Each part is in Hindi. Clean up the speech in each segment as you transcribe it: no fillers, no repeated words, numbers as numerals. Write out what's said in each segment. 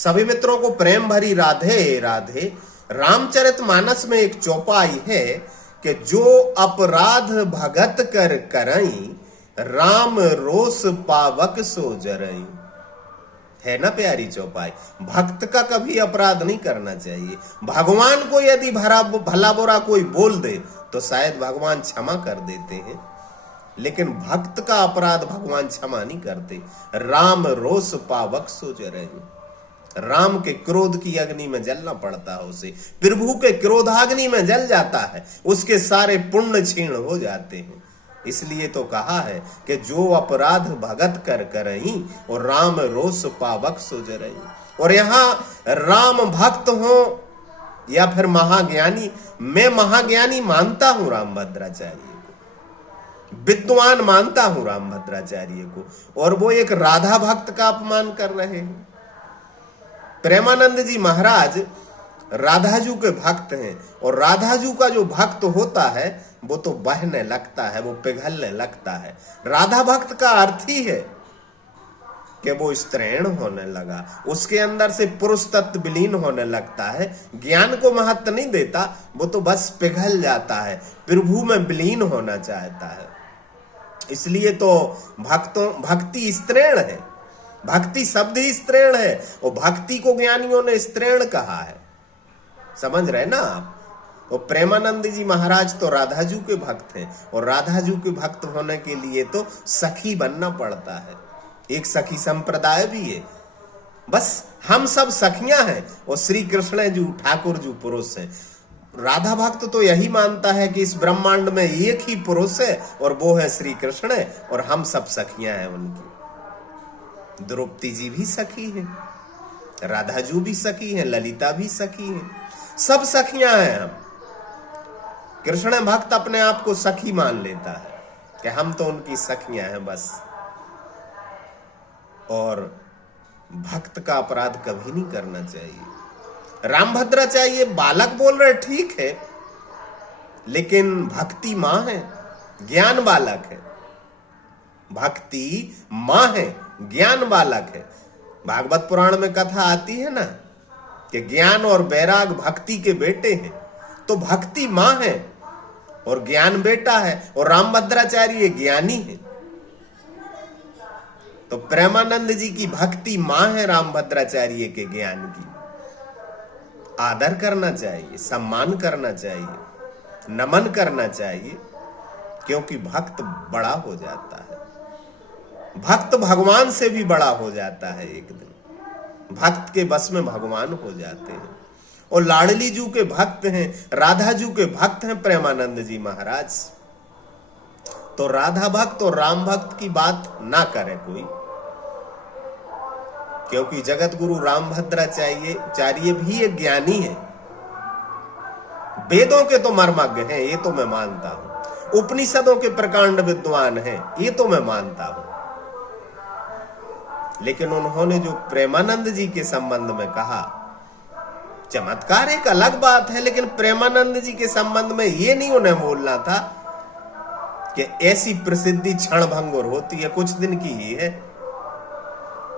सभी मित्रों को प्रेम भरी राधे राधे। रामचरितमानस में एक चौपाई है कि जो अपराध भगत कर करई, राम रोष पावक सो जरई। है ना प्यारी चौपाई। भक्त का कभी अपराध नहीं करना चाहिए। भगवान को यदि भला बुरा कोई बोल दे तो शायद भगवान क्षमा कर देते हैं, लेकिन भक्त का अपराध भगवान क्षमा नहीं करते। राम रोष पावक सो जरई। राम के क्रोध की अग्नि में जलना पड़ता है उसे। प्रभु के क्रोधाग्नि में जल जाता है, उसके सारे पुण्य क्षीण हो जाते हैं। इसलिए तो कहा है कि जो अपराध भगत कर करई और राम रोष पावक सो जरई। और यहां राम भक्त हो या फिर महाज्ञानी, मैं महाज्ञानी मानता हूं रामभद्राचार्य को, विद्वान मानता हूं रामभद्राचार्य को, और वो एक राधा भक्त का अपमान कर रहे हैं। प्रेमानंद जी महाराज राधाजू के भक्त हैं, और राधाजू का जो भक्त होता है वो तो बहने लगता है, वो पिघलने लगता है। राधा भक्त का अर्थ ही है कि वो स्त्रैण होने लगा, उसके अंदर से पुरुष तत्व विलीन होने लगता है। ज्ञान को महत्व नहीं देता, वो तो बस पिघल जाता है, प्रभु में विलीन होना चाहता है। इसलिए तो भक्ति स्त्रैण है, भक्ति शब्द ही स्त्रैण है, और भक्ति को ज्ञानियों ने स्त्रैण कहा है। समझ रहे ना आप। और प्रेमानंद जी महाराज तो राधाजू के भक्त हैं, और राधाजू के भक्त होने के लिए तो सखी बनना पड़ता है। एक सखी संप्रदाय भी है। बस हम सब सखियां हैं, और श्री कृष्ण जी ठाकुर जी पुरुष हैं। राधा भक्त तो यही मानता है कि इस ब्रह्मांड में एक ही पुरुष है, और वो है श्री कृष्ण, और हम सब सखियां हैं उनकी। द्रौपदी जी भी सखी है, राधाजू भी सखी है, ललिता भी सखी है, सब सखियां हैं हम। कृष्ण भक्त अपने आप को सखी मान लेता है कि हम तो उनकी सखियां हैं बस। और भक्त का अपराध कभी नहीं करना चाहिए। रामभद्राचार्य बालक बोल रहे ठीक है, लेकिन भक्ति मां है, ज्ञान बालक है। भक्ति मां है, ज्ञान बालक है। भागवत पुराण में कथा आती है ना कि ज्ञान और वैराग भक्ति के बेटे हैं। तो भक्ति मां है और ज्ञान बेटा है, और रामभद्राचार्य ज्ञानी है। तो प्रेमानंद जी की भक्ति मां है रामभद्राचार्य के ज्ञान की। आदर करना चाहिए, सम्मान करना चाहिए, नमन करना चाहिए, क्योंकि भक्त बड़ा हो जाता है। भक्त भगवान से भी बड़ा हो जाता है एक दिन। भक्त के बस में भगवान हो जाते हैं। और लाडली जू के भक्त हैं, राधा जू के भक्त हैं प्रेमानंद जी महाराज। तो राधा भक्त और राम भक्त की बात ना करे कोई, क्योंकि जगत गुरु रामभद्राचार्य भी एक ज्ञानी है। वेदों के तो मर्मज्ञ हैं, ये तो मैं मानता हूं। उपनिषदों के प्रकांड विद्वान हैं, ये तो मैं मानता हूं। लेकिन उन्होंने जो प्रेमानंद जी के संबंध में कहा, चमत्कार एक अलग बात है, लेकिन प्रेमानंद जी के संबंध में यह नहीं उन्हें बोलना था कि ऐसी प्रसिद्धि क्षण भंगुर होती है, कुछ दिन की ही है।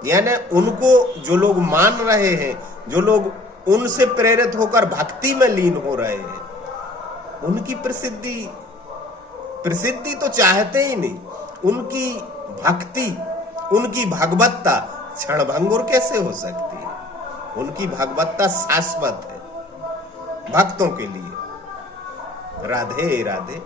यानी उनको जो लोग मान रहे हैं, जो लोग उनसे प्रेरित होकर भक्ति में लीन हो रहे हैं, उनकी प्रसिद्धि तो चाहते ही नहीं। उनकी भक्ति, उनकी भगवत्ता क्षणभंगुर कैसे हो सकती है? उनकी भगवत्ता शाश्वत है भक्तों के लिए। राधे राधे।